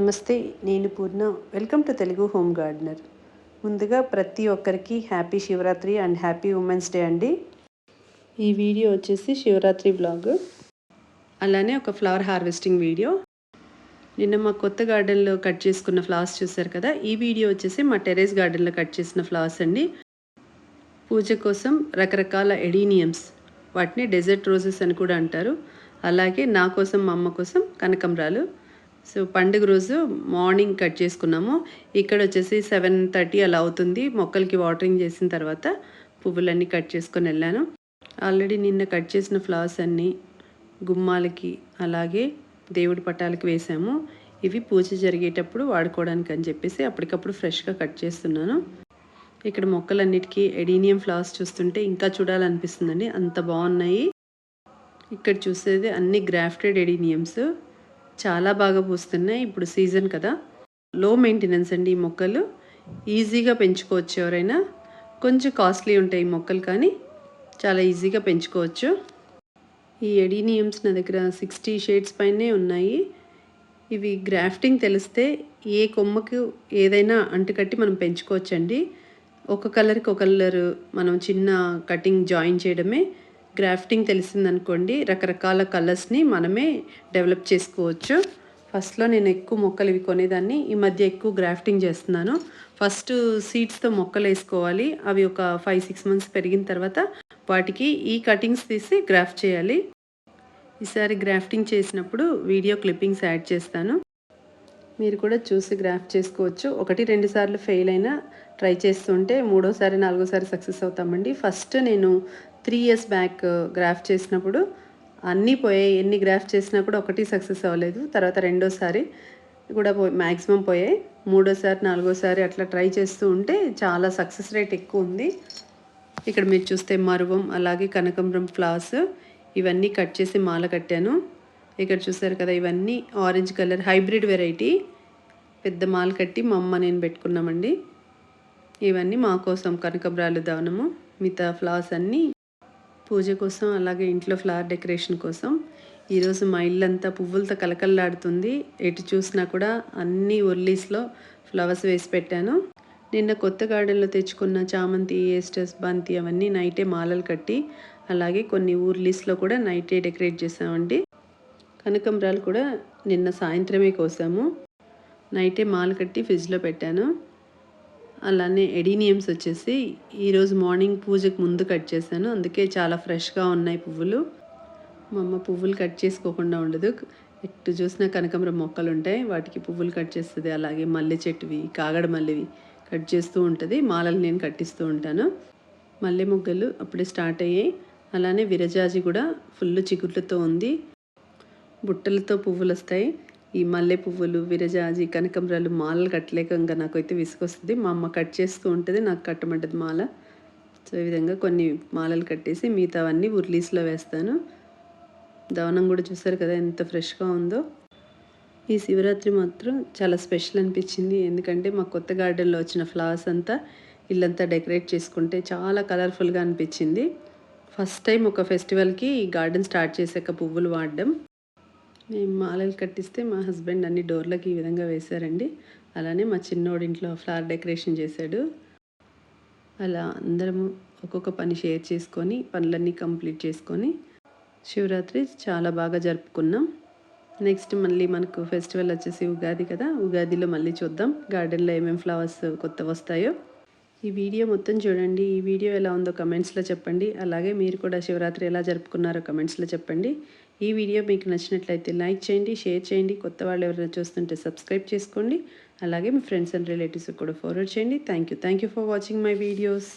నమస్తే, నేను Purna. Welcome to Telugu home gardener. ముందుగా ప్రతి ఒక్కరికి happy Shivaratri and happy women's day అండి. ఈ వీడియో వచ్చేసి శివరాత్రి వ్లాగ్, అలానే ఒక ఫ్లవర్ హార్వెస్టింగ్ వీడియో. నిన్న మా కొత్త గార్డెన్లో కట్ చేసుకున్న ఫ్లవర్స్ చూసారు కదా. ఈ వీడియో వచ్చేసి మా టెర్రస్ గార్డెన్లో కట్ చేసిన ఫ్లవర్స్ అండి. పూజ కోసం రకరకాల ఎడీనియమ్స్, వాటిని డెజర్ట్ రోజెస్ అని కూడా అంటారు. అలాగే నా కోసం, మా అమ్మ కోసం కనకంబరాలు. సో పండుగ రోజు మార్నింగ్ కట్ చేసుకున్నాము. ఇక్కడ వచ్చేసి 7:30 అలా అవుతుంది. మొక్కలకి వాటరింగ్ చేసిన తర్వాత పువ్వులన్నీ కట్ చేసుకొని వెళ్ళాను. ఆల్రెడీ నిన్న కట్ చేసిన ఫ్లవర్స్ అన్నీ గుమ్మాలకి అలాగే దేవుడి పటాలకి వేసాము. ఇవి పూజ జరిగేటప్పుడు వాడుకోవడానికి అని చెప్పేసి అప్పటికప్పుడు ఫ్రెష్గా కట్ చేస్తున్నాను. ఇక్కడ మొక్కలన్నిటికీ ఎడీనియం ఫ్లవర్స్ చూస్తుంటే ఇంకా చూడాలనిపిస్తుందండి, అంత బాగున్నాయి. ఇక్కడ చూసేది అన్ని గ్రాఫ్టెడ్ ఎడీనియమ్స్, చాలా బాగా పూస్తున్నాయి. ఇప్పుడు సీజన్ కదా. లో మెయింటెనెన్స్ అండి ఈ మొక్కలు, ఈజీగా పెంచుకోవచ్చు. ఎవరైనా కొంచెం కాస్ట్లీ ఉంటాయి ఈ మొక్కలు, కానీ చాలా ఈజీగా పెంచుకోవచ్చు. ఈ ఎడీనియమ్స్ నా దగ్గర 60 షేడ్స్ పైనే ఉన్నాయి. ఇవి గ్రాఫ్టింగ్ తెలిస్తే ఏ కొమ్మకు ఏదైనా అంటుకట్టి మనం పెంచుకోవచ్చండి. ఒక కలర్కి ఒక కలర్ మనం చిన్న కటింగ్ జాయిన్ చేయడమే. గ్రాఫ్టింగ్ తెలిసిందనుకోండి, రకరకాల కలర్స్ని మనమే డెవలప్ చేసుకోవచ్చు. ఫస్ట్లో నేను ఎక్కువ మొక్కలు ఇవి కొనేదాన్ని, ఈ మధ్య ఎక్కువ గ్రాఫ్టింగ్ చేస్తున్నాను. ఫస్ట్ సీడ్స్తో మొక్కలు వేసుకోవాలి. అవి ఒక 5-6 మంత్స్ పెరిగిన తర్వాత వాటికి ఈ కటింగ్స్ తీసి గ్రాఫ్ట్ చేయాలి. ఈసారి గ్రాఫ్టింగ్ చేసినప్పుడు వీడియో క్లిప్పింగ్స్ యాడ్ చేస్తాను, మీరు కూడా చూసి గ్రాఫ్ట్ చేసుకోవచ్చు. 1-2 సార్లు ఫెయిల్ అయినా ట్రై చేస్తుంటే మూడోసారి 4ఓసారి సక్సెస్ అవుతామండి. ఫస్ట్ నేను 3 years బ్యాక్ గ్రాఫ్ట్ చేసినప్పుడు అన్నీ పోయాయి. ఎన్ని గ్రాఫ్ట్ చేసినా కూడా ఒకటి సక్సెస్ అవ్వలేదు. తర్వాత రెండోసారి కూడా మ్యాక్సిమం పోయాయి. మూడోసారి 4ఓసారి అట్లా ట్రై చేస్తూ ఉంటే చాలా సక్సెస్ రేట్ ఎక్కువ ఉంది. ఇక్కడ మీరు చూస్తే మరువం అలాగే కనకంబరం ఫ్లవర్స్ ఇవన్నీ కట్ చేసి మాల కట్టాను. ఇక్కడ చూసారు కదా, ఇవన్నీ ఆరెంజ్ కలర్ హైబ్రిడ్ వెరైటీ. పెద్ద మాల కట్టి మా అమ్మ నేను పెట్టుకున్నామండి. ఇవన్నీ మా కోసం కనకంబరాలు దానము. మిగతా ఫ్లవర్స్ అన్నీ పూజ కోసం, అలాగే ఇంట్లో ఫ్లవర్ డెకరేషన్ కోసం. ఈరోజు మా ఇల్లంతా పువ్వులతో కలకల్లాడుతుంది. ఎటు చూసినా కూడా అన్ని ఒర్లీస్లో ఫ్లవర్స్ వేసి పెట్టాను. నిన్న కొత్త గార్డెన్లో తెచ్చుకున్న చామంతి, ఏస్టస్, బంతి అవన్నీ నైటే మాలలు కట్టి, అలాగే కొన్ని ఊర్లీస్లో కూడా నైటే డెకరేట్ చేసామండి. కనకంబరాలు కూడా నిన్న సాయంత్రమే కోసాము. నైటే మాల కట్టి ఫ్రిడ్జ్లో పెట్టాను. అలానే ఎడీనియమ్స్ వచ్చేసి ఈరోజు మార్నింగ్ పూజకు ముందు కట్ చేశాను, అందుకే చాలా ఫ్రెష్గా ఉన్నాయి పువ్వులు. మా అమ్మ పువ్వులు కట్ చేసుకోకుండా ఉండదు. ఎటు చూసినా కనకంబరం మొక్కలు ఉంటాయి, వాటికి పువ్వులు కట్ చేస్తుంది. అలాగే మల్లె చెట్టువి, కాగడ మల్లెవి కట్ చేస్తూ ఉంటుంది. మాలలు నేను కట్టిస్తూ ఉంటాను. మల్లె మొగ్గలు అప్పుడే స్టార్ట్ అయ్యాయి. అలానే విరజాజి కూడా ఫుల్ చిగుర్లతో ఉంది. బుట్టలతో పువ్వులు వస్తాయి. ఈ మల్లె పువ్వులు, విరజాజి, కనకంబరాలు మాలలు కట్టలేక ఇంకా నాకైతే విసుకొస్తుంది. మా అమ్మ కట్ చేస్తూ ఉంటుంది, నాకు కట్టమంటది మాల. సో ఈ విధంగా కొన్ని మాలలు కట్టేసి మిగతావన్నీ ఉర్లీస్లో వేస్తాను. దవనం కూడా చూసారు కదా ఎంత ఫ్రెష్గా ఉందో. ఈ శివరాత్రి మాత్రం చాలా స్పెషల్ అనిపించింది, ఎందుకంటే మా కొత్త గార్డెన్లో వచ్చిన ఫ్లవర్స్ అంతా ఇల్లంతా డెకరేట్ చేసుకుంటే చాలా కలర్ఫుల్గా అనిపించింది. ఫస్ట్ టైం ఒక ఫెస్టివల్కి ఈ గార్డెన్ స్టార్ట్ చేశాక పువ్వులు వాడడం. మేము మాలలు కట్టిస్తే మా హస్బెండ్ అన్ని డోర్లకి ఈ విధంగా వేశారండి. అలానే మా చిన్నోడి ఇంట్లో ఫ్లవర్ డెకరేషన్ చేశాడు. అలా అందరము ఒక్కొక్క పని షేర్ చేసుకొని పనులన్నీ కంప్లీట్ చేసుకొని శివరాత్రి చాలా బాగా జరుపుకున్నాం. నెక్స్ట్ మళ్ళీ మనకు ఫెస్టివల్ వచ్చేసి ఉగాది కదా. ఉగాదిలో మళ్ళీ చూద్దాం గార్డెన్లో ఏమేమి ఫ్లవర్స్ కొత్త వస్తాయో. ఈ వీడియో మొత్తం చూడండి. ఈ వీడియో ఎలా ఉందో కమెంట్స్లో చెప్పండి. అలాగే మీరు కూడా శివరాత్రి ఎలా జరుపుకున్నారో కమెంట్స్లో చెప్పండి. ఈ వీడియో మీకు నచ్చినట్లయితే లైక్ చేయండి, షేర్ చేయండి. కొత్త వాళ్ళు ఎవరైనా చూస్తుంటే సబ్స్క్రైబ్ చేసుకోండి. అలాగే మీ ఫ్రెండ్స్ అండ్ రిలేటివ్స్కి కూడా ఫార్వర్డ్ చేయండి. Thank you for watching my videos.